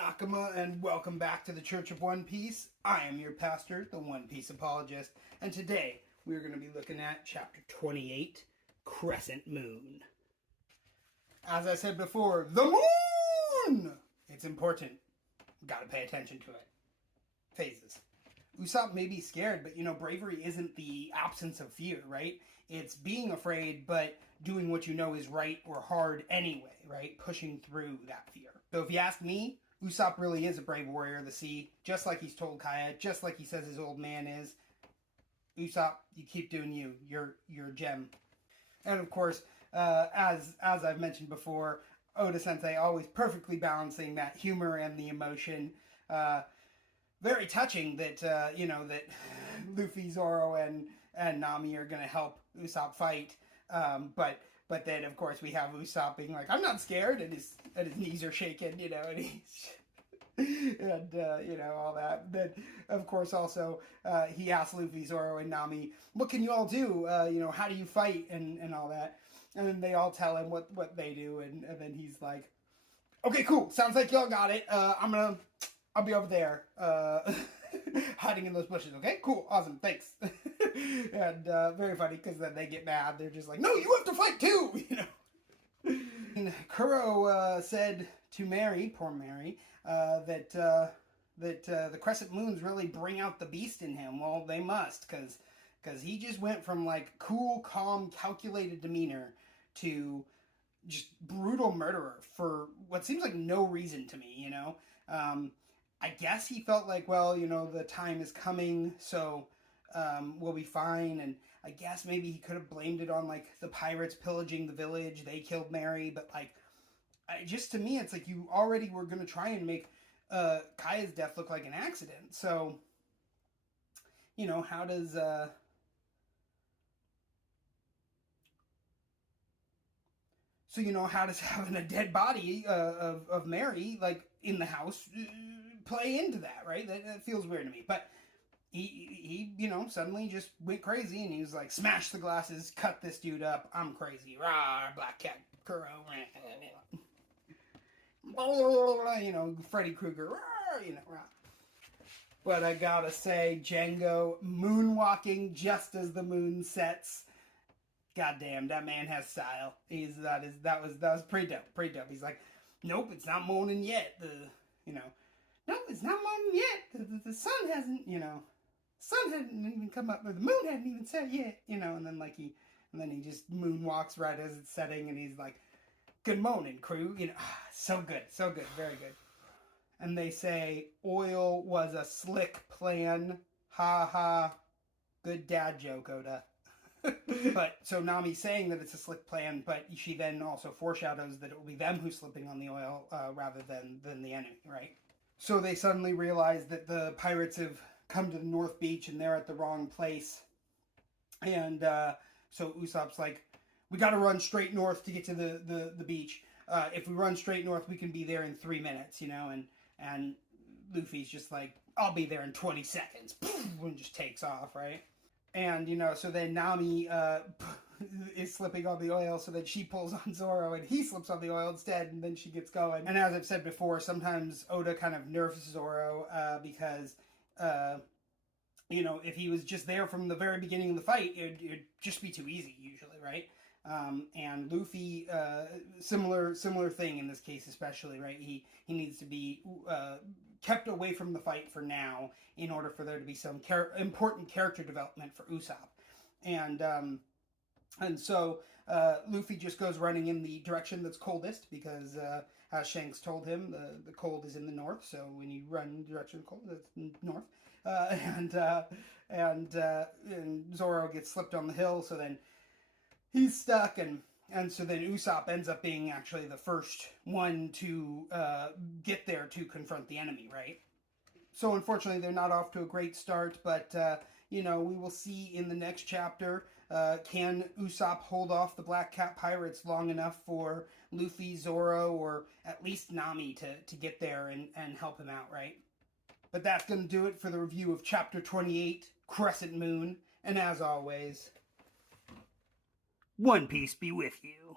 Nakama, and welcome back to the Church of One Piece. I am your pastor, the One Piece Apologist, and today we're going to be looking at Chapter 28, Crescent Moon. As I said before, the moon! It's important. Gotta pay attention to it. Phases. Usopp may be scared, but bravery isn't the absence of fear, right? It's being afraid, but doing what you know is right or hard anyway, right? Pushing through that fear. So if you ask me, Usopp really is a brave warrior of the sea, just like he's told Kaya, just like he says his old man is. Usopp, you keep doing you. You're a gem. And of course, as I've mentioned before, Oda-sensei always perfectly balancing that humor and the emotion. Very touching that that Luffy, Zoro, and Nami are going to help Usopp fight. But then of course we have Usopp being like, "I'm not scared," and his knees are shaking, and he's and all that. Then of course also he asks Luffy, Zoro, and Nami, "What can you all do? How do you fight?" and all that. And then they all tell him what they do, and then he's like, "Okay, cool. Sounds like y'all got it. I'll be over there, hiding in those bushes, okay? Cool, awesome, thanks." And very funny, because then they get mad. They're just like, "No, you have to fight too!" And Kuro said to Mary, poor Mary, that the Crescent Moons really bring out the beast in him. Well, they must, because he just went from, cool, calm, calculated demeanor to just brutal murderer for what seems like no reason to me, I guess he felt like, well, the time is coming, so we'll be fine. And I guess maybe he could have blamed it on, the pirates pillaging the village. They killed Mary. But, just to me, it's like you already were going to try and make Kaya's death look like an accident. So, how does... how does having a dead body of Mary, in the house, play into that, right? That feels weird to me. But he suddenly just went crazy, and he was like, "Smash the glasses, cut this dude up, I'm crazy. Rah, Black Cat, Kuro." Freddy Krueger, rah. But I gotta say, Django moonwalking just as the moon sets. Goddamn, that man has style. That was pretty dope. Pretty dope. He's like, "Nope, it's not morning yet. No, it's not morning yet. The sun hasn't, sun hadn't even come up, or the moon hadn't even set yet, And then he just moonwalks right as it's setting, and he's like, "Good morning, crew." So good, very good. And they say oil was a slick plan. Ha ha. Good dad joke, Oda. But so Nami's saying that it's a slick plan, but she then also foreshadows that it will be them who's slipping on the oil rather than the enemy, right? So they suddenly realize that the pirates have come to the North Beach and they're at the wrong place. And so Usopp's like, "We got to run straight north to get to the beach. If we run straight north, we can be there in 3 minutes, And Luffy's just like, "I'll be there in 20 seconds. And just takes off, right? And, so then Nami is slipping on the oil, so then she pulls on Zoro, and he slips on the oil instead, and then she gets going. And as I've said before, sometimes Oda kind of nerfs Zoro because, if he was just there from the very beginning of the fight, it'd just be too easy, usually, right? And Luffy, similar thing in this case especially, right? He needs to be kept away from the fight for now in order for there to be some important character development for Usopp. And so Luffy just goes running in the direction that's coldest because, as Shanks told him, the cold is in the north. So when you run in the direction of cold, that's north. And Zoro gets slipped on the hill, so then he's stuck, and so then Usopp ends up being actually the first one to get there to confront the enemy, right? So unfortunately, they're not off to a great start, but, we will see in the next chapter, can Usopp hold off the Black Cat Pirates long enough for Luffy, Zoro, or at least Nami to get there and help him out, right? But that's going to do it for the review of Chapter 28, Crescent Moon, and as always, One Piece be with you.